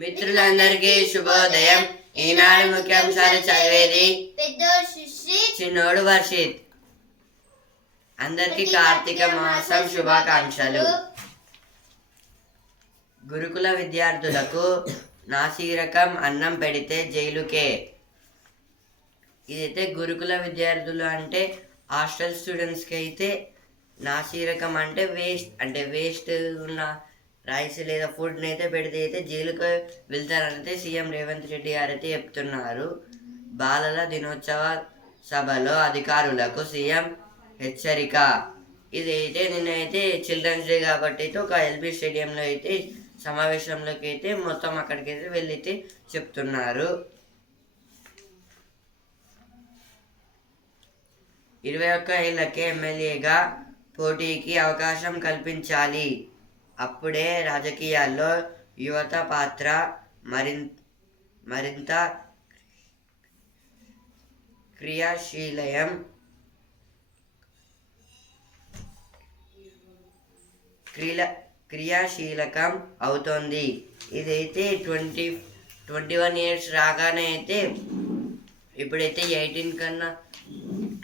మిత్రులందరికీ శుభోదయం. ఈనాడు ముఖ్యాంశాలు చదివేది చిన్నోడు వర్షిత్. అందరికీ కార్తీక మాసం శుభాకాంక్షలు. గురుకుల విద్యార్థులకు నాసిరకం అన్నం పెడితే జైలుకే. ఇదైతే గురుకుల విద్యార్థులు అంటే హాస్టల్ స్టూడెంట్స్కి అయితే నాసిరకం అంటే వేస్ట్ ఉన్న రైస్ లేదా ఫుడ్ని అయితే పెడితే అయితే జైలుకు వెళ్తారంటే సీఎం రేవంత్ రెడ్డి గారు అయితే చెప్తున్నారు. బాలల దినోత్సవ సభలో అధికారులకు సీఎం హెచ్చరిక. ఇదైతే నిన్నైతే చిల్డ్రన్స్ డే కాబట్టి అయితే ఒక ఎల్బీ స్టేడియంలో అయితే సమావేశంలోకి అయితే మొత్తం అక్కడికి అయితే వెళ్ళైతే చెప్తున్నారు. 21 ఏళ్లకే ఎమ్మెల్యేగా పోటీకి అవకాశం కల్పించాలి. అప్పుడే రాజకీయాల్లో యువత పాత్ర మరింత క్రియాశీలకం అవుతోంది. ఇదైతే 21 ఇయర్స్ రాగానే అయితే ఇప్పుడైతే 18 కన్నా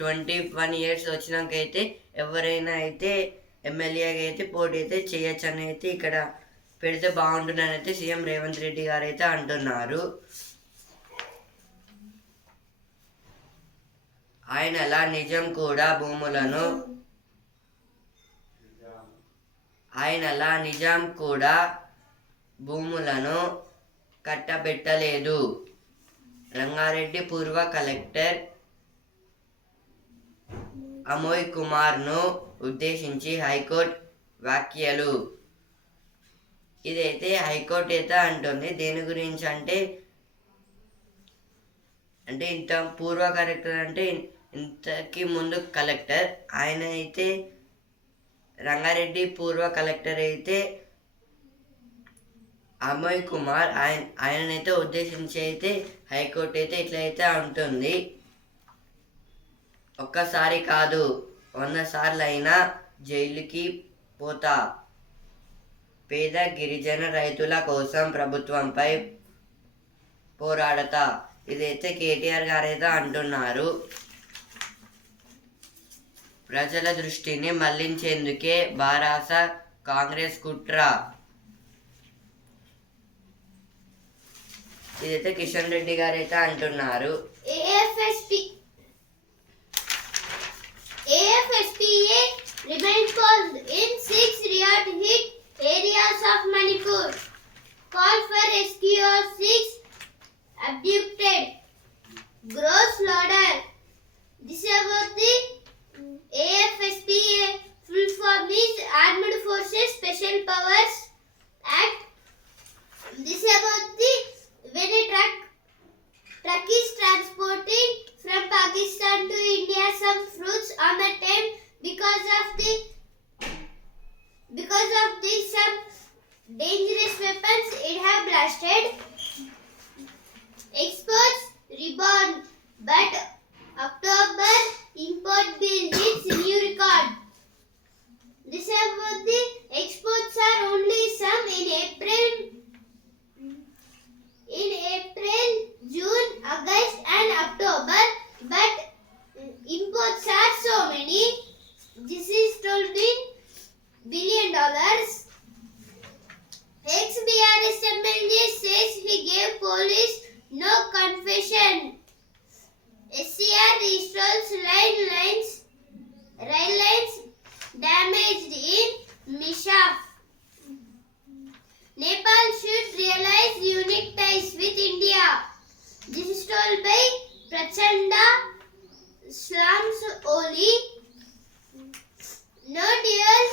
21 ఇయర్స్ వచ్చినాక అయితే ఎవరైనా అయితే ఎమ్మెల్యేగా అయితే పోటీ అయితే చేయొచ్చు అని అయితే ఇక్కడ పెడితే బాగుంటుందని అయితే సీఎం రేవంత్ రెడ్డి గారు అయితే అంటున్నారు. ఆయనలా నిజం కూడా భూములను కట్టబెట్టలేదు. రంగారెడ్డి పూర్వ కలెక్టర్ అమోయ్ కుమార్ను ఉద్దేశించి హైకోర్టు వ్యాఖ్యలు. ఇదైతే హైకోర్టు అయితే అంటుంది. దేని గురించి అంటే ఇంత పూర్వ కలెక్టర్ అంటే ఇంతకి ముందు కలెక్టర్ ఆయన అయితే రంగారెడ్డి పూర్వ కలెక్టర్ అయితే అమోయ్ కుమార్ ఆయననైతే ఉద్దేశించి అయితే హైకోర్టు అయితే ఇట్లయితే అంటుంది. ఒక్కసారి కాదు 100 సార్లు అయినా జైలుకి పోతా. పేద గిరిజన రైతుల కోసం ప్రభుత్వంపై పోరాడతా. ఇదైతే కేటీఆర్ గారైతే అంటున్నారు. ప్రజల దృష్టిని మళ్లించేందుకే బారాస కాంగ్రెస్ కుట్ర. ఇదైతే కిషన్ రెడ్డి గారైతే అంటున్నారు. AFSPA remains paused in 6 riot-hit areas of Manipur. Call for rescue of 6 abducted. Gross slaughter. This about the AFSPA full form is Armed Forces Special Powers Act. This about the when a truck is transporting from Pakistan to India some fruits on the time because of the some dangerous weapons it have blasted. Exports rebound, but October import bill hits new record. This about the exports are only some in April, June, August and October, but imports are so many. This is $12 billion. Ex-BRS MLA says he gave police no confession. SCR installs rail lines damaged in Mishaf. Nepal should realize unique ties with India. This is told by Prachanda Slams Oli. No dual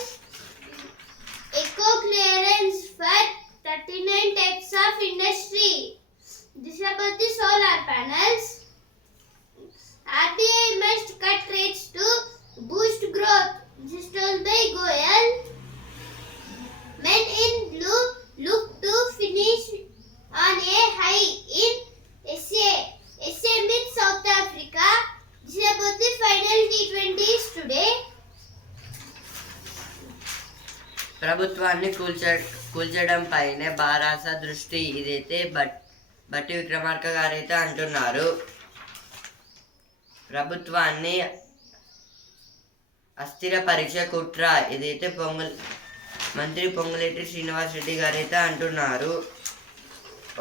eco clearance for 39 types of industry. This is about the solar panels. RBI must cut rates to boost growth. This is told by Goyal. Men in blue look to finish on a high in SA means South Africa. This is about the final T20s today. ప్రభుత్వాన్ని కూల్చడం పైనే బారాస దృష్టి ఇదైతే బట్టి విక్రమార్క గారైతే అంటున్నారు. ప్రభుత్వాన్ని అస్థిరపరిచే కుట్ర ఇదైతే మంత్రి పొంగులేటి శ్రీనివాస్ రెడ్డి గారైతే అంటున్నారు.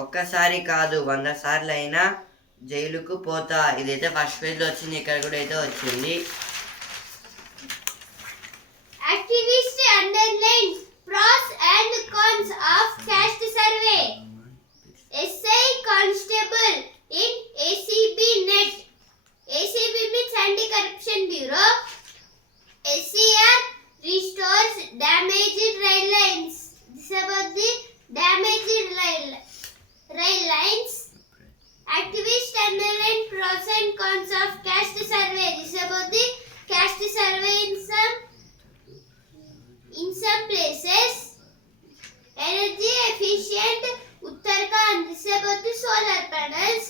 ఒక్కసారి కాదు 100 సార్లు అయినా జైలుకు పోతా ఇదైతే ఫస్ట్ పేజ్లో వచ్చింది, ఇక్కడ కూడా అయితే వచ్చింది. Activists underline pros and cons of caste survey. SI constable in ACB net. ACB means Anti-Corruption Bureau. SCR restores damaged rail lines. This is about the damaged rail lines. Activists underline pros and cons of caste survey. This is about the caste survey in some places. Energy efficient Uttarakhand. This is about the solar panels.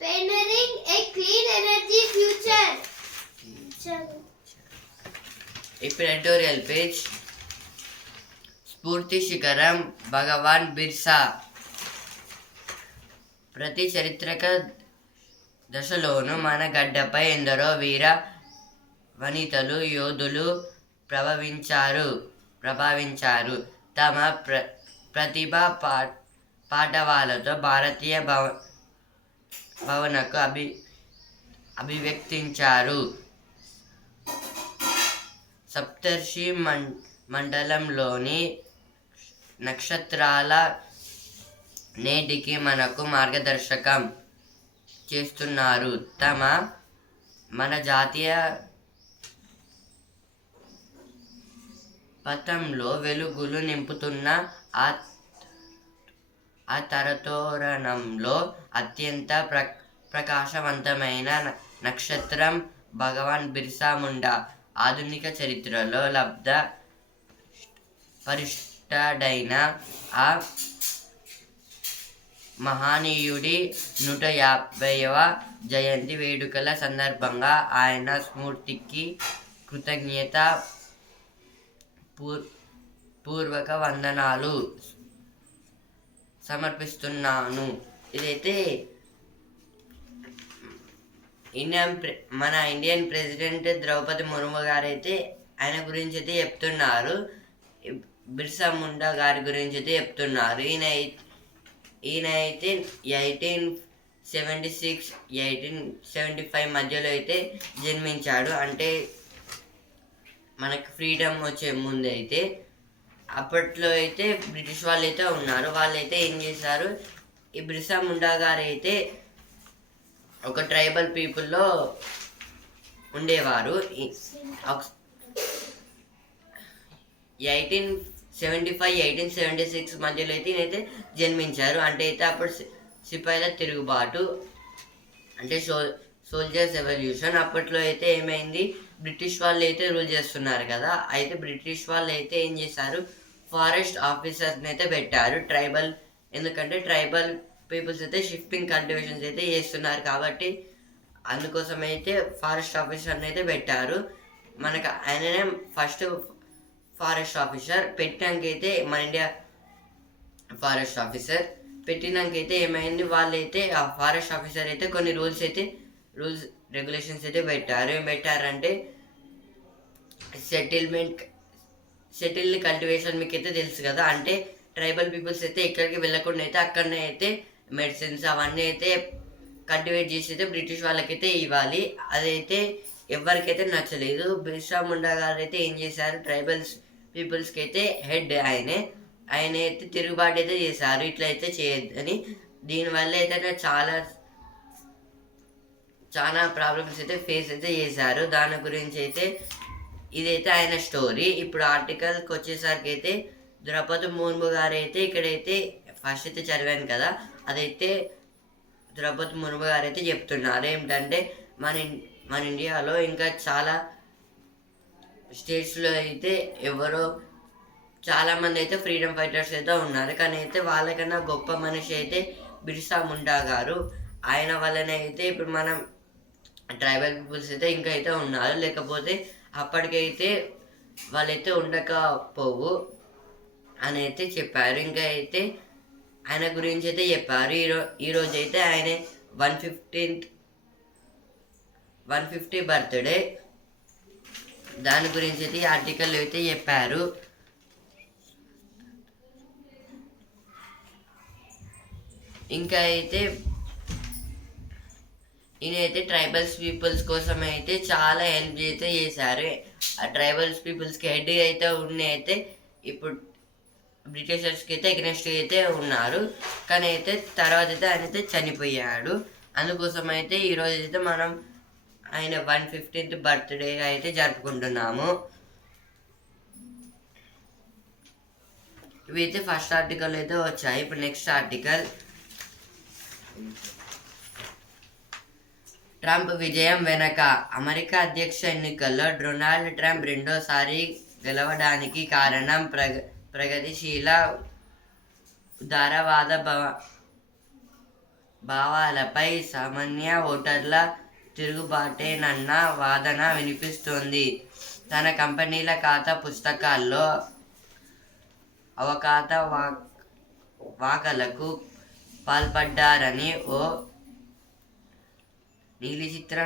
Pioneering a clean energy future. ఇప్పుడు editorial page. స్ఫూర్తి శిఖరం భగవాన్ బిర్సా. ప్రతి చారిత్రక దశలోనూ మన గడ్డపై ఎందరో వీర వనితలు యోధులు ప్రభావించారు. తమ ప్రతిభా పాటవాలతో భారతీయ భావనకు అభివ్యక్తించారు. సప్తర్షి మండలంలోని నక్షత్రాల నేటికి మనకు మార్గదర్శకం చేస్తున్నారు. మన జాతీయ పథంలో వెలుగులు నింపుతున్న ఆ తరతోరణంలో అత్యంత ప్రకాశవంతమైన నక్షత్రం భగవాన్ బిర్సా ముండా. ఆధునిక చరిత్రలో పరిష్టడైన ఆ మహనీయుడి 150వ జయంతి వేడుకల సందర్భంగా ఆయన స్మృతికి కృతజ్ఞత పూర్వక వందనాలు సమర్పిస్తున్నాను. ఇదైతే మన ఇండియన్ ప్రెసిడెంట్ ద్రౌపది ముర్ము గారైతే ఆయన గురించి అయితే చెప్తున్నారు. బిర్సా ముండా గారి గురించి అయితే చెప్తున్నారు. ఈయన అయితే 1876 1875 మధ్యలో అయితే జన్మించాడు. అంటే మనకి ఫ్రీడమ్ వచ్చే ముందు అయితే అప్పట్లో అయితే బ్రిటిష్ వాళ్ళు అయితే ఉన్నారు. వాళ్ళైతే ఏం చేశారు, ఈ బిర్సా ముండా గారు అయితే ఒక ట్రైబల్ పీపుల్లో ఉండేవారు. 1875 1876 మధ్యలో అయితే ఈయనైతే జన్మించారు. అంటే అయితే అప్పుడు సిపాయిల తిరుగుబాటు అంటే సోల్జర్స్ రెవల్యూషన్. అప్పట్లో అయితే ఏమైంది, బ్రిటిష్ వాళ్ళు అయితే రూల్ చేస్తున్నారు కదా. అయితే బ్రిటిష్ వాళ్ళు అయితే ఏం చేశారు, ఫారెస్ట్ ఆఫీసర్స్ని అయితే పెట్టారు ట్రైబల్. ఎందుకంటే ట్రైబల్ పీపుల్స్ అయితే షిఫ్టింగ్ కల్టివేషన్స్ అయితే చేస్తున్నారు కాబట్టి అందుకోసం అయితే ఫారెస్ట్ ఆఫీసర్ని అయితే పెట్టారు. మనకు ఆయననే ఫస్ట్ ఫారెస్ట్ ఆఫీసర్. పెట్టినాకైతే మన ఇండియా ఫారెస్ట్ ఆఫీసర్ పెట్టినాకైతే ఏమైంది, వాళ్ళైతే ఆ ఫారెస్ట్ ఆఫీసర్ అయితే కొన్ని రూల్స్ రెగ్యులేషన్స్ అయితే పెట్టారు. ఏం పెట్టారంటే సెటిల్డ్ కల్టివేషన్ మీకు అయితే తెలుసు కదా. అంటే ట్రైబల్ పీపుల్స్ అయితే ఎక్కడికి వెళ్ళకుండా అయితే అక్కడనే అయితే మెడిసిన్స్ అవన్నీ అయితే కల్టివేట్ చేసి అయితే బ్రిటిష్ వాళ్ళకైతే ఇవ్వాలి. అదైతే ఎవరికైతే నచ్చలేదు. బిర్సా ముండా గారు అయితే ఏం చేశారు, ట్రైబల్స్ పీపుల్స్కి అయితే హెడ్ ఆయన అయితే తిరుగుబాటు అయితే చేశారు, ఇట్లయితే చేయొద్దని. దీనివల్ల అయితే చాలా ప్రాబ్లమ్స్ అయితే ఫేస్ అయితే చేశారు. దాని గురించి అయితే ఇదైతే ఆయన స్టోరీ. ఇప్పుడు ఆర్టికల్కి వచ్చేసరికి అయితే ద్రౌపది ముర్ము గారు అయితే ఇక్కడైతే ఫస్ట్ అయితే చదివాను కదా, అదైతే ద్రౌపది ముర్ము గారు అయితే చెప్తున్నారు ఏమిటంటే మన ఇండియాలో ఇంకా చాలా స్టేట్స్లో అయితే చాలామంది అయితే ఫ్రీడమ్ ఫైటర్స్ అయితే ఉన్నారు. కానీ అయితే వాళ్ళకన్నా గొప్ప మనిషి అయితే బిర్సా ముండా గారు. ఆయన వల్లనే అయితే ఇప్పుడు మనం ట్రైబల్ పీపుల్స్ అయితే ఇంకా అయితే ఉన్నారు. లేకపోతే అప్పటికైతే వాళ్ళైతే ఉండకపోవు. అని అయితే చెప్పారు. ఇంకా అయితే ఆయన గురించి అయితే చెప్పారు. ఈరోజు అయితే ఆయన 150 బర్త్డే, దాని గురించి అయితే ఈ ఆర్టికల్ అయితే చెప్పారు. ఇంకా అయితే ఈయనైతే ట్రైబల్స్ పీపుల్స్ కోసం అయితే చాలా హెల్ప్ అయితే చేశారు. ఆ ట్రైబల్స్ పీపుల్స్కి హెడ్ అయితే అయితే ఇప్పుడు బ్రిటిషర్స్కి అయితే ఎగ్నెస్ట్ అయితే ఉన్నారు. కానీ అయితే తర్వాత అయితే ఆయన అయితే చనిపోయాడు. అందుకోసం అయితే ఈరోజు అయితే మనం ఆయన 150th బర్త్డే అయితే జరుపుకుంటున్నాము. ఇవి అయితే ఫస్ట్ ఆర్టికల్ అయితే వచ్చాయి. ఇప్పుడు నెక్స్ట్ ఆర్టికల్, ట్రంప్ విజయం వెనక అమెరికా అధ్యక్ష ఎన్నికల్లో డొనాల్డ్ ట్రంప్ రెండోసారి గెలవడానికి కారణం ప్రగతిశీల ఉదారవాద భావాలపై సామాన్య ఓటర్ల తిరుగుబాటేనన్న వాదన వినిపిస్తోంది. తన కంపెనీల ఖాతా పుస్తకాల్లో అవకాత వాకలకు పాల్పడ్డారని ఓ నీలిచిత్ర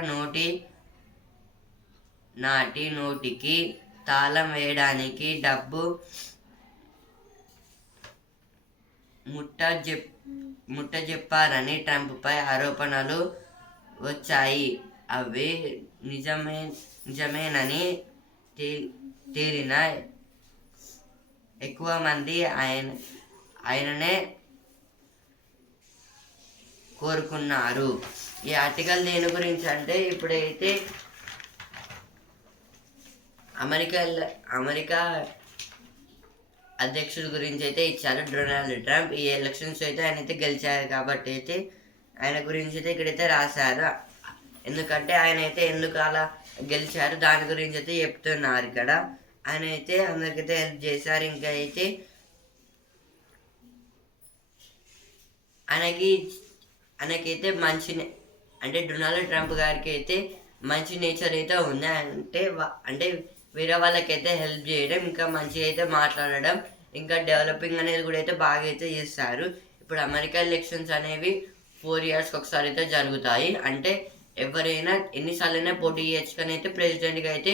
నోటికి తాళం వేయడానికి డబ్బు ముట్టజెప్పారని ట్రంప్పై ఆరోపణలు వచ్చాయి. అవి నిజమేనని తేలిన ఎక్కువ మంది ఆయననే కోరుకున్నారు. ఈ ఆర్టికల్ దేని గురించి అంటే, ఇప్పుడైతే అమెరికా అధ్యక్షుడి గురించి అయితే ఇచ్చారు డొనాల్డ్ ట్రంప్. ఈ ఎలక్షన్స్ అయితే ఆయన అయితే గెలిచారు కాబట్టి అయితే ఆయన గురించి అయితే ఇక్కడైతే రాశారు. ఎందుకంటే ఆయన అయితే ఎందుకు అలా గెలిచారు దాని గురించి అయితే చెప్తున్నారు ఇక్కడ. ఆయన అయితే అందరికైతే హెల్ప్ చేశారు. ఇంకా అయితే ఆయనకైతే అంటే డొనాల్డ్ ట్రంప్ గారికి అయితే మంచి నేచర్ అయితే ఉంది. అంటే వేరే వాళ్ళకైతే హెల్ప్ చేయడం, ఇంకా మంచిగా అయితే మాట్లాడడం, ఇంకా డెవలపింగ్ అనేది కూడా అయితే బాగా అయితే చేస్తారు. ఇప్పుడు అమెరికా ఎలక్షన్స్ అనేవి 4 years ఒకసారి అయితే జరుగుతాయి. అంటే ఎవరైనా ఎన్నిసార్లైనా పోటీ చేయొచ్చు, కానీ అయితే ప్రెసిడెంట్గా అయితే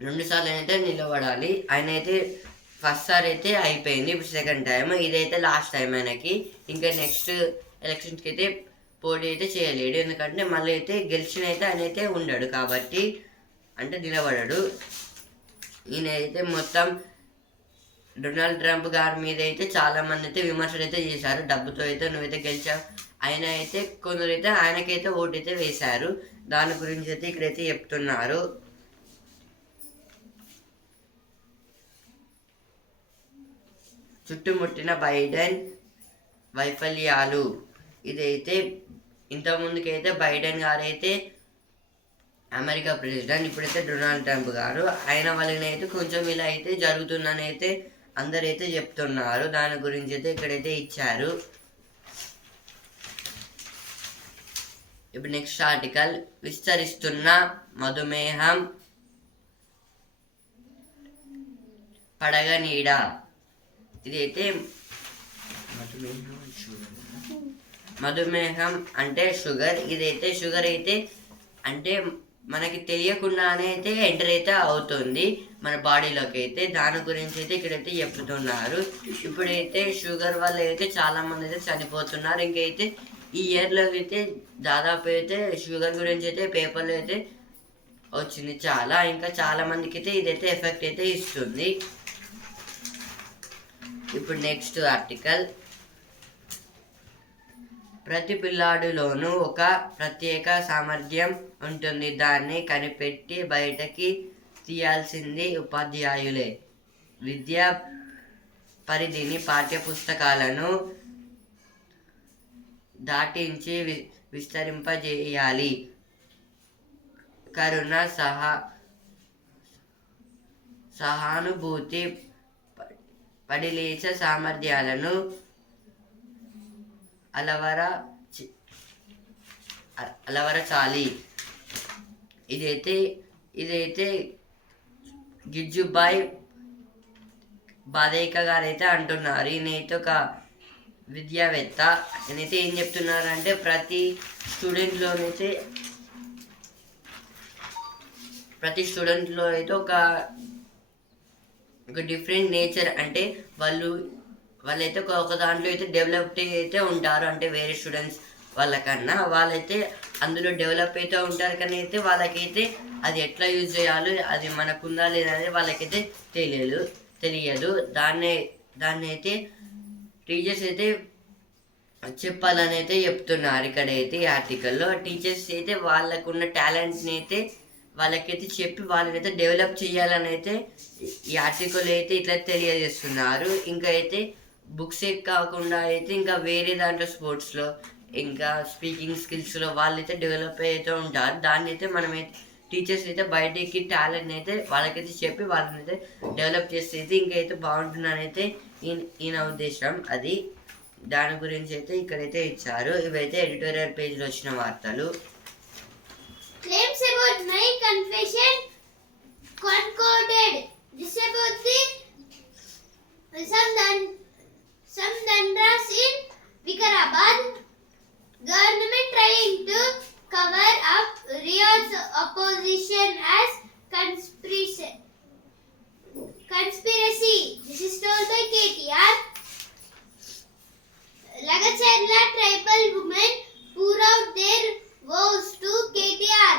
2 సార్లు అయితే నిలబడాలి. ఆయన అయితే ఫస్ట్ సారి అయితే అయిపోయింది, ఇప్పుడు సెకండ్ టైం, ఇదైతే లాస్ట్ టైం ఆయనకి. ఇంకా నెక్స్ట్ ఎలక్షన్స్కి అయితే పోటీ అయితే చేయలేడు. ఎందుకంటే మళ్ళీ అయితే గెలిచిన అయితే ఆయన అయితే ఉండడు కాబట్టి, అంటే నిలబడడు. ఈయన అయితే మొత్తం డొనాల్డ్ ట్రంప్ గారి మీద అయితే చాలా మంది అయితే విమర్శలు అయితే చేశారు. డబ్బుతో అయితే నువ్వైతే గెలిచావు. ఆయన అయితే కొందరైతే ఆయనకైతే ఓటు అయితే వేశారు. దాని గురించి అయితే ఇక్కడైతే చెప్తున్నారు. చుట్టుముట్టిన బైడెన్ వైఫల్యాలు. ఇదైతే ఇంతకుముందుకైతే బైడెన్ గారు అయితే అమెరికా ప్రెసిడెంట్, ఇప్పుడైతే డొనాల్డ్ ట్రంప్ గారు. ఆయన వల్లనైతే కొంచెం ఇలా అయితే జరుగుతుందని అయితే అందరైతే చెప్తున్నారు. దాని గురించి అయితే ఇక్కడైతే ఇచ్చారు. ఇప్పుడు నెక్స్ట్ ఆర్టికల్, విస్తరిస్తున్న మధుమేహం పడగనీడ. ఇదైతే మధుమేహం అంటే షుగర్. ఇదైతే షుగర్ అయితే అంటే మనకి తెలియకుండానే అయితే ఎంటర్ అయితే అవుతుంది మన బాడీలోకి అయితే. దాని గురించి అయితే ఇక్కడైతే చెప్తున్నారు. ఇప్పుడైతే షుగర్ వల్ల అయితే చాలా మంది అయితే చనిపోతున్నారు. ఇంకైతే ఈ ఇయర్లో అయితే దాదాపు అయితే షుగర్ గురించి అయితే పేపర్లో అయితే వచ్చింది చాలా. ఇంకా చాలా మందికి అయితే ఇదైతే ఎఫెక్ట్ అయితే ఇస్తుంది. ఇప్పుడు నెక్స్ట్ ఆర్టికల్, ప్రతి పిల్లాడిలోనూ ఒక ప్రత్యేక సామర్థ్యం ఉంటుంది. దాన్ని కనిపెట్టి బయటకి తీయాల్సింది ఉపాధ్యాయులే. విద్యా పరిధిని పాఠ్యపుస్తకాలను దాటించి విస్తరింపజేయాలి. కరుణ, సహానుభూతి, పడిలేచ సామర్థ్యాలను అలవరచాలి. ఇదైతే గిజుభాయ్ బాదేక గారు అయితే అంటున్నారు. ఈయనైతే ఒక విద్యావేత్త. ఈయనైతే ఏం చెప్తున్నారంటే ప్రతి స్టూడెంట్లో అయితే ఒక డిఫరెంట్ నేచర్, అంటే వాళ్ళైతే ఒక దాంట్లో అయితే డెవలప్డ్ అయితే ఉంటారు. అంటే వేరే స్టూడెంట్స్ వాళ్ళకన్నా వాళ్ళైతే అందులో డెవలప్ అయితే ఉంటారు. కానీ అయితే వాళ్ళకైతే అది ఎట్లా యూజ్ చేయాలో, అది మనకుందా లేదా అనేది వాళ్ళకైతే తెలియదు. దాన్ని అయితే టీచర్స్ అయితే చెప్పాలని అయితే చెప్తున్నారు ఇక్కడైతే ఈ ఆర్టికల్లో. టీచర్స్ అయితే వాళ్ళకున్న టాలెంట్ని అయితే వాళ్ళకైతే చెప్పి వాళ్ళనైతే డెవలప్ చేయాలని అయితే ఈ ఆర్టికల్ అయితే ఇట్లా తెలియజేస్తున్నారు. ఇంకా అయితే బుక్స్ కాకుండా అయితే ఇంకా వేరే దాంట్లో స్పోర్ట్స్లో, ఇంకా స్పీకింగ్ స్కిల్స్లో వాళ్ళైతే డెవలప్ అయితే ఉంటారు. దాన్ని అయితే మనమైతే టీచర్స్ అయితే బయటికి టాలెంట్ అయితే వాళ్ళకైతే చెప్పి వాళ్ళనైతే డెవలప్ చేస్తే ఇంకైతే బాగుంటుందని అయితే ఈయన ఉద్దేశం. అది దాని గురించి అయితే ఇక్కడైతే ఇచ్చారు. ఇవైతే ఎడిటోరియల్ పేజ్లో వచ్చిన వార్తలు. Claims about Nike confession concorded. This about some Dandras in Vikarabad. Government trying to cover up Riyadh's opposition as conspiracy. This is told by KTR. Lagacharla tribal women pour out their vows to KTR.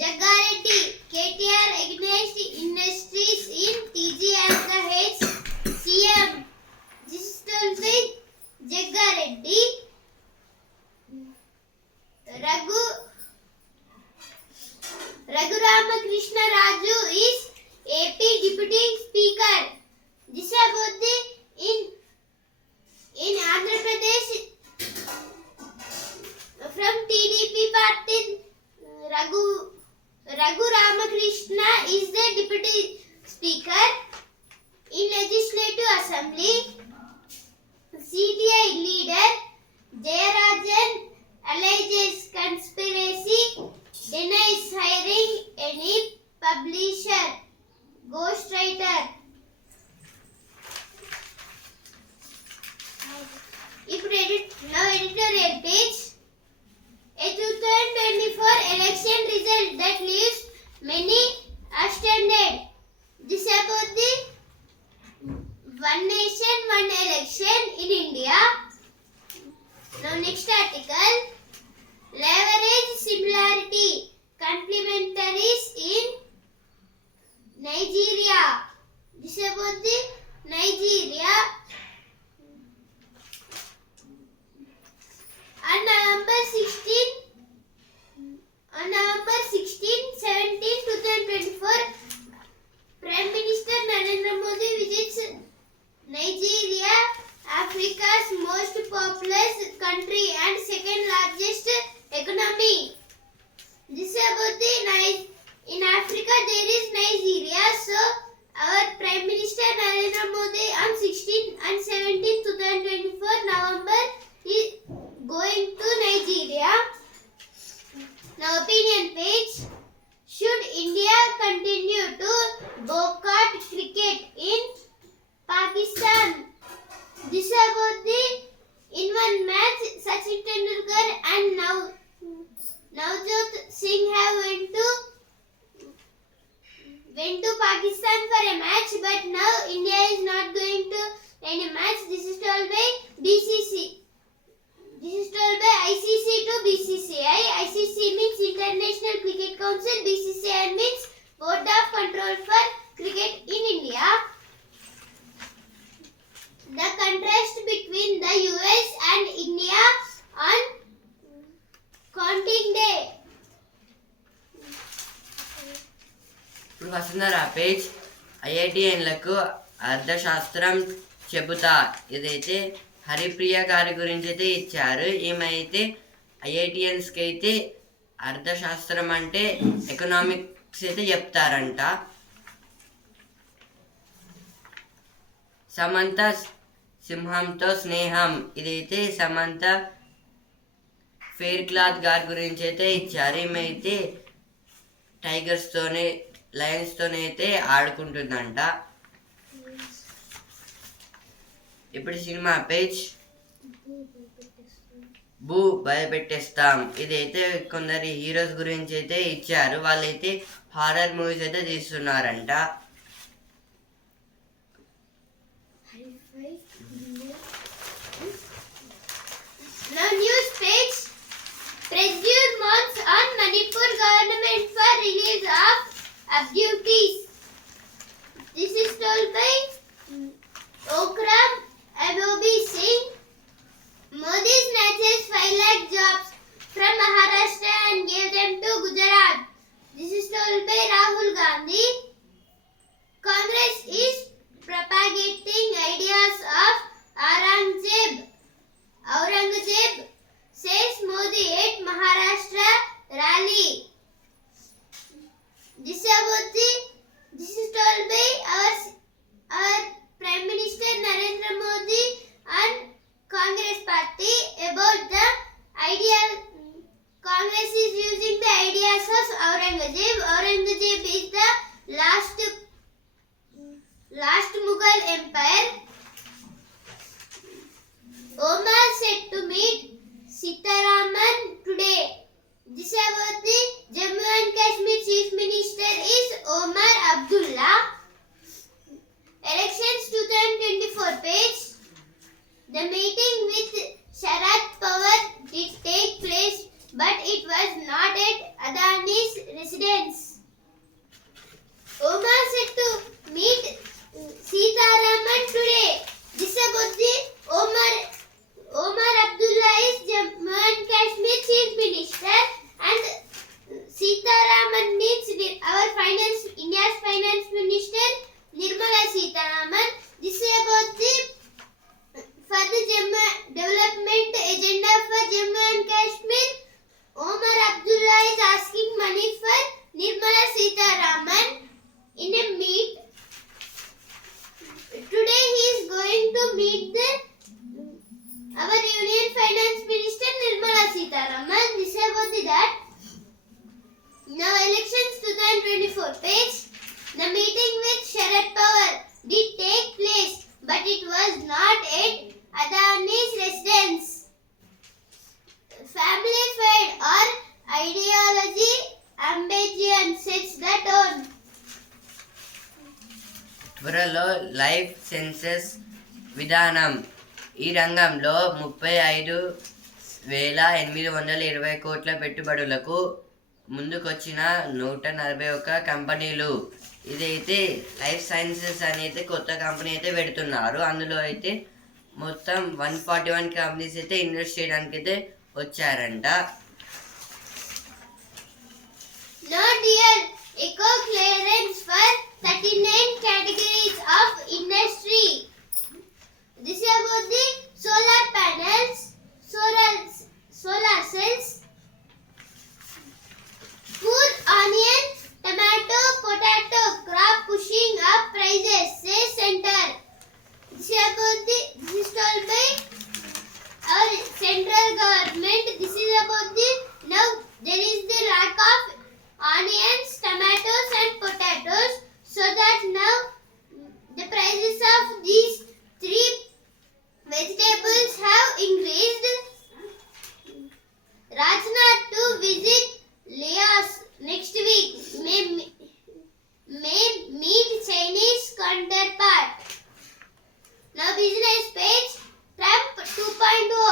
Jaggareddy, KTR against industries in TG as the heads CM. This is told by Jaggareddy. Raghu Ramakrishna Raju is AP Deputy Speaker. This is about the in Andhra Pradesh from TDP party. Raghu Ramakrishna is the Deputy Speaker in Legislative Assembly. CTI leader Jayarajan alleges conspiracy, denies hiring any publisher, ghostwriter. Now editorial page. A 2024 election result that leaves many astounded. This about the one nation, one election in India. Now next article. Leverage similarity, complementaries in Nigeria. This about the Nigeria. On November 16, 17, 2024, Prime Minister Narendra Modi visits Nigeria, Africa's most populous country and second largest economy. This is about the in Africa there is Nigeria, so our Prime Minister Narendra Modi on 16 and 17, 2024 November is going to Nigeria. Now opinion page. Should India continue to boycott cricket in Pakistan? This is about the in one match Sachin Tendulkar and Navjot Singh have went to Pakistan for a match, but now India is not going to any match. This is told by BCC. This is told by ICC to BCCI. ICC means International Cricket Council. BCCI means Board of Control for Cricket in India. The contrast between the US and India on counting day. ఇప్పుడు వస్తున్నారా page. ఐఐటిఎన్లకు అర్థశాస్త్రం చెబుతా. ఇదైతే హరిప్రియ గారి గురించి అయితే ఇచ్చారు. ఈమె అయితే ఐఐటిఎన్స్కి అయితే అర్థశాస్త్రం అంటే ఎకనామిక్స్ అయితే చెప్తారంట. సమంత సింహంతో స్నేహం. ఇదైతే సమంత ఫెయిర్ క్లాత్ గారి గురించి అయితే ఇచ్చారు. ఈమె అయితే టైగర్స్తోనే లయన్స్తోనే అయితే ఆడుకుంటుందంట. ఇప్పుడు సినిమా పేజ్ బూ భయపెట్టేస్తాం. ఇదైతే కొందరి హీరోస్ గురించి అయితే ఇచ్చారు. వాళ్ళైతే హారర్ మూవీస్ అయితే తీస్తున్నారంట. Now news page. Pressure mounts on Manipur government for release of abductees. This is told by Okram Abobi Singh. Modi snatches 5 lakh jobs from Maharashtra and gave them to Gujarat. This is told by Rahul Gandhi. Congress is propagating ideas of Aurangzeb says Modi at Maharashtra rally. This is told by our Prime Minister Narendra Modi and Congress party about the idea. Congress is using the ideas of Aurangzeb. Aurangzeb is the last Mughal empire. Omar said to meet Sitaraman today. This about the Jammu and Kashmir Chief Minister is Omar Abdullah. Elections 2024 page. The meeting with Sharad Pawar did take place, but it was not at Adani's residence. Omar said to meet Sitaraman today. This about the Omar Abdullah is Jammu and Kashmir Chief Minister, and Sitaraman means our India's Finance Minister Nirmala Sitaraman. This is about the for the development agenda for Jammu and Kashmir. Omar Abdullah is asking money for Nirmala Sitaraman in a meet. Today he is going to meet our Union Finance Minister Nirmala Sitaraman. This is about that. Now elections 2024 page. The meeting with Sharad Pawar did take place, but it was not at Adani's residence. Family fed or ideology ambition sets the tone. త్వరలో life census విధానం. ఈ రంగంలో 35,820 కోట్ల పెట్టుబడులకు ముందుకొచ్చిన 141 కంపెనీలు. ఇదైతే life sciences అని అయితే కొత్త కంపెనీ అయితే పెడుతున్నారు. అందులో అయితే మొత్తం 141 కంపెనీస్ అయితే ఇన్వెస్ట్ చేయడానికి అయితే వచ్చారంట. No dear, eco clearance for 39 categories of industry. This is about the solar panels, solar cells, poor onion, tomato, potato crop pushing up prices, says center. This is told by our central government. This is about now there is the lack of onions, tomatoes and potatoes, so that now the prices of these three vegetables have increased. Rajnath to visit Laos next week may meet Chinese counterpart. Now business page. Trump 2.0.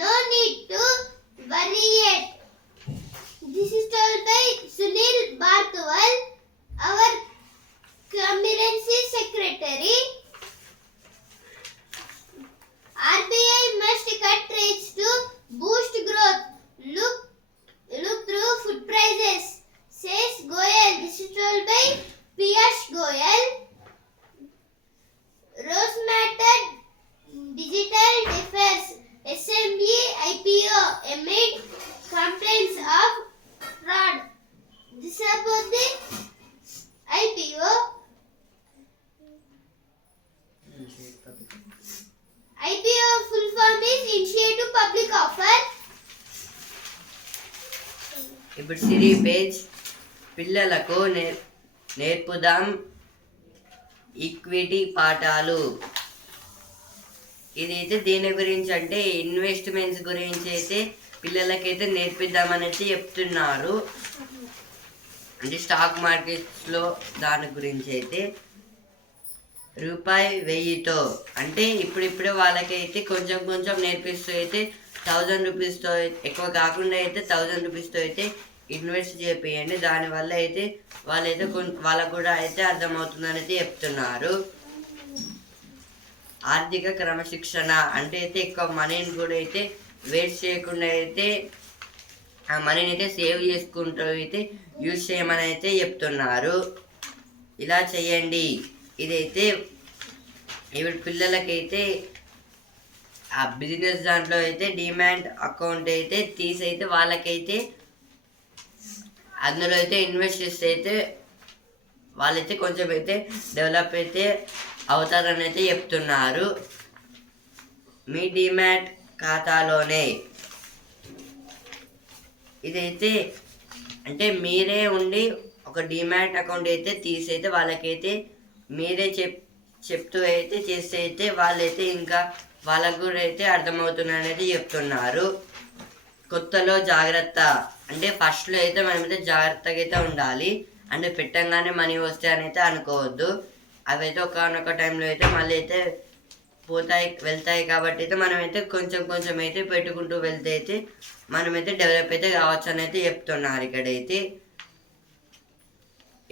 No need to worry yet. This is told by Sunil Bartwal, our Currency Secretary. RBI must cut rates to boost growth. Look through food prices, says Goyal. This is told by Piyush Goyal. Rosmatter Digital Defers Assembly IPO amid complaints of fraud. This is about the IPO. IPO full form is Initiate to Public Offer. ఇప్పుడు సిరీ page. పిల్లలకు నేర్పుదాం equity పాఠాలు. ఇదైతే దేని గురించి అంటే investments గురించి అయితే పిల్లలకైతే నేర్పిద్దామని అయితే చెప్తున్నారు. అంటే స్టాక్ మార్కెట్స్లో దాని గురించి అయితే రూపాయి 1000తో అంటే ఇప్పుడిప్పుడే వాళ్ళకైతే కొంచెం కొంచెం నేర్పిస్తూ అయితే 1000 రూపీస్తో ఎక్కువ కాకుండా అయితే 1000 రూపీస్తో అయితే ఇన్వెస్ట్ చేపియండి. దానివల్ల అయితే వాళ్ళైతే వాళ్ళకు కూడా అయితే అర్థమవుతుందని అయితే చెప్తున్నారు. ఆర్థిక క్రమశిక్షణ అంటే అయితే ఎక్కువ మనీని కూడా అయితే వేస్ట్ చేయకుండా అయితే ఆ మనీని అయితే సేవ్ చేసుకుంటూ అయితే యూజ్ చేయమని అయితే చెప్తున్నారు. ఇలా చేయండి. ఇదైతే ఇప్పుడు పిల్లలకైతే ఆ బిజినెస్ దాంట్లో అయితే డిమాండ్ అకౌంట్ అయితే తీసైతే వాళ్ళకైతే అందులో అయితే ఇన్వెస్ట్ చేస్తే అయితే వాళ్ళైతే కొంచెం అయితే డెవలప్ అయితే అవుతారని అయితే చెప్తున్నారు. మీ డిమాట్ ఖాతాలోనే ఇదైతే అంటే మీరే ఉండి ఒక డిమాట్ అకౌంట్ అయితే తీసైతే వాళ్ళకైతే మీరే చెప్తూ అయితే చేస్తే అయితే వాళ్ళైతే ఇంకా వాళ్ళకు కూడా అయితే అర్థమవుతుందని అయితే చెప్తున్నారు. కొత్తలో జాగ్రత్త అంటే ఫస్ట్లో అయితే మనమైతే జాగ్రత్తగా అయితే ఉండాలి. అంటే పెట్టంగానే మనీ వస్తాయి అని అయితే అనుకోవద్దు. అవైతే ఒకనొక టైంలో అయితే మళ్ళీ అయితే వెళ్తాయి కాబట్టి అయితే మనమైతే కొంచెం కొంచెం అయితే పెట్టుకుంటూ వెళ్తే అయితే మనమైతే డెవలప్ అయితే కావచ్చు అని అయితే చెప్తున్నారు. ఇక్కడైతే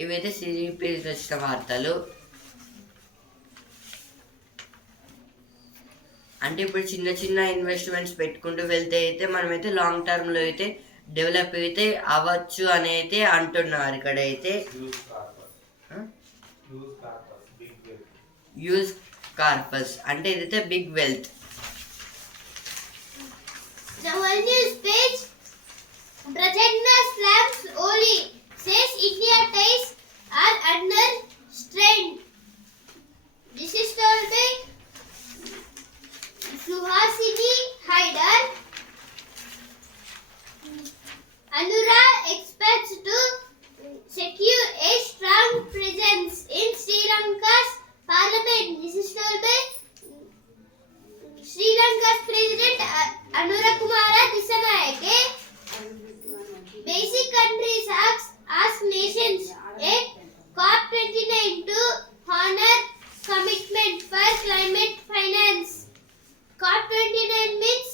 ఇవైతే సిరీస్ వచ్చిన వార్తలు. అంటే ఇప్పుడు చిన్న చిన్న ఇన్వెస్ట్మెంట్స్ పెట్టుకుంటూ వెళ్తే అయితే మనమైతే లాంగ్ టర్మ్లో అయితే డెవలప్ అయితే అవ్వచ్చు అని అయితే అంటున్నారు. ఇక్కడైతే యూజ్ కార్పస్ అంటే ఇదైతే big wealth. The World News page, Prajakna slams Oli, says India ties are under strain. This is told by Suhasini Haidar. Anura expects to secure a strong presence in Sri Lanka's parliament. This is told by Sri Lanka's President Anura Kumara Dissanayake. Basic countries ask nations at COP29 to honor commitment for climate finance. COP29 means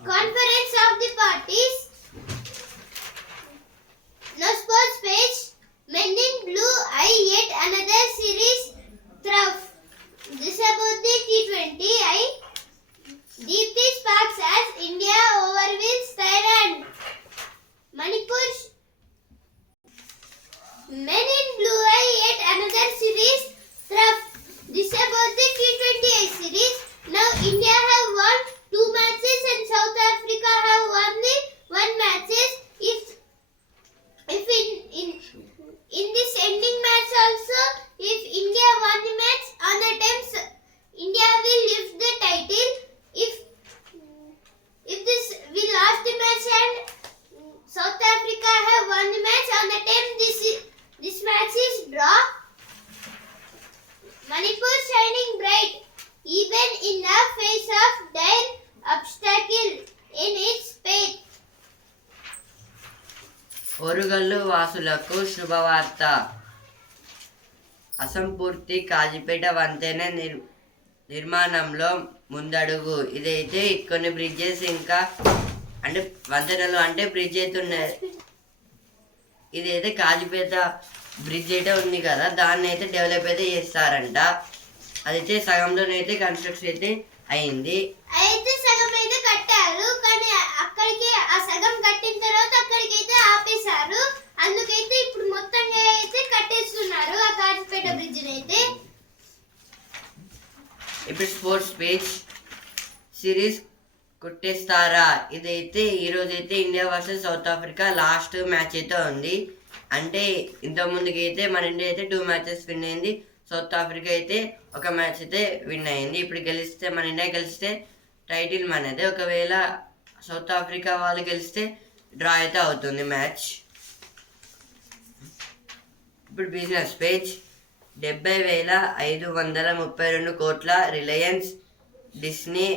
Conference of the Parties. No sports page. Men in Blue eye yet another series trough. This about the T20I. Deepti sparks as India overwhelms Thailand. Manipur. Men in Blue eye yet another series trough. This about the T20I series. Now India have won 2 matches and South Africa have only 1 matches. If in this ending match also, if India won the match on the terms, India will lift the title. If this we lost the match and South Africa have won the match on the term, this match is draw. Manipur shining bright even in the face of dire obstacle in its path. Orugallu వాసులకు శుభవార్త. అసంపూర్తి కాజీపేట వంతెన నిర్మాణంలో ముందడుగు. ఇదైతే కొన్ని bridges ఇంకా అంటే వంతెనలు అంటే బ్రిడ్జ్ అయితే ఉన్నాయి. ఇదైతే కాజీపేట బ్రిడ్జ్ అయితే ఉంది కదా, దాన్ని అయితే డెవలప్ అయితే చేస్తారంట. అదైతే సగంలోనైతే కన్స్ట్రక్షన్ అయితే అయింది. అయితే సగం అయితే కట్టారు, కానీ అక్కడికి ఆ సగం కట్టిన తర్వాత అక్కడికి అయితే ఆపేశారు. అందుకైతే ఇప్పుడు మొత్తంగా అయితే కట్టేస్తున్నారు ఆ కాజీపేట బ్రిడ్జ్ అయితే. ఇప్పుడు స్పోర్ట్స్ పేజ్ సిరీస్ కొట్టేస్తారా. ఇదైతే ఈరోజు అయితే India versus south Africa last match అయితే ఉంది. అంటే ఇంతకుముందుకి అయితే మన ఇండియా అయితే 2 మ్యాచెస్ విన్ అయింది, సౌత్ ఆఫ్రికా అయితే 1 మ్యాచ్ అయితే విన్ అయింది. ఇప్పుడు గెలిస్తే మన ఇండియా గెలిస్తే టైటిల్ మనది, ఒకవేళ సౌత్ ఆఫ్రికా వాళ్ళు గెలిస్తే డ్రా అయితే అవుతుంది మ్యాచ్. ఇప్పుడు బిజినెస్ పేజ్ 70,532 కోట్ల రిలయన్స్ డిస్నీ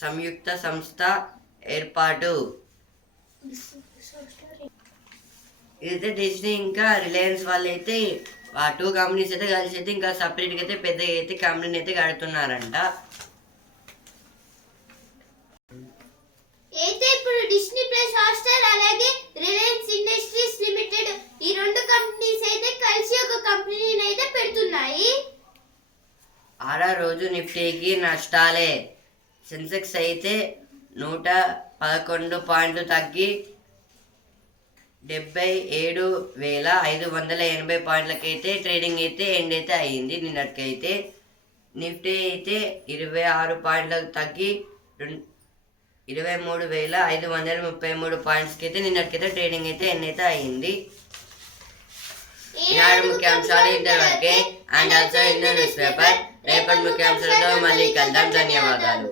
సంయుక్త సంస్థ ఏర్పాటు. ఇదైతే డిస్నీ ఇంకా రిలయన్స్ వాళ్ళు అయితే ఆ 2 కంపెనీస్ అయితే కలిసి అయితే ఇంకా సపరేట్గా అయితే పెద్దగా అయితే కంపెనీని అయితే కడుతున్నారంట. అయితే ఇప్పుడు డిస్నీ ప్లస్ హాట్స్టార్ అలాగే రిలయన్స్ ఇండస్ట్రీస్ లిమిటెడ్ ఈ 2 కంపెనీస్ అయితే కలిసి ఒక కంపెనీని అయితే పెడుతున్నాయి. 6వ రోజు నిఫ్టీకి నష్టాలే. సెన్సెక్స్ అయితే 111 పాయింట్లు తగ్గి 77,580 పాయింట్లకైతే ట్రేడింగ్ అయితే ఎండ్ అయితే అయ్యింది. నిన్నటికైతే నిఫ్టీ అయితే 26 పాయింట్లకు తగ్గి 23,533 పాయింట్స్కి అయితే నిన్నటికైతే ట్రేడింగ్ అయితే ఎండ్ అయితే అయ్యింది. ఈనాడు ముఖ్యాంశాలు ఇంతవరకే. And also in news paper. రేపటి ముఖ్యాంశాలతో మళ్ళీ కలుద్దాం. ధన్యవాదాలు.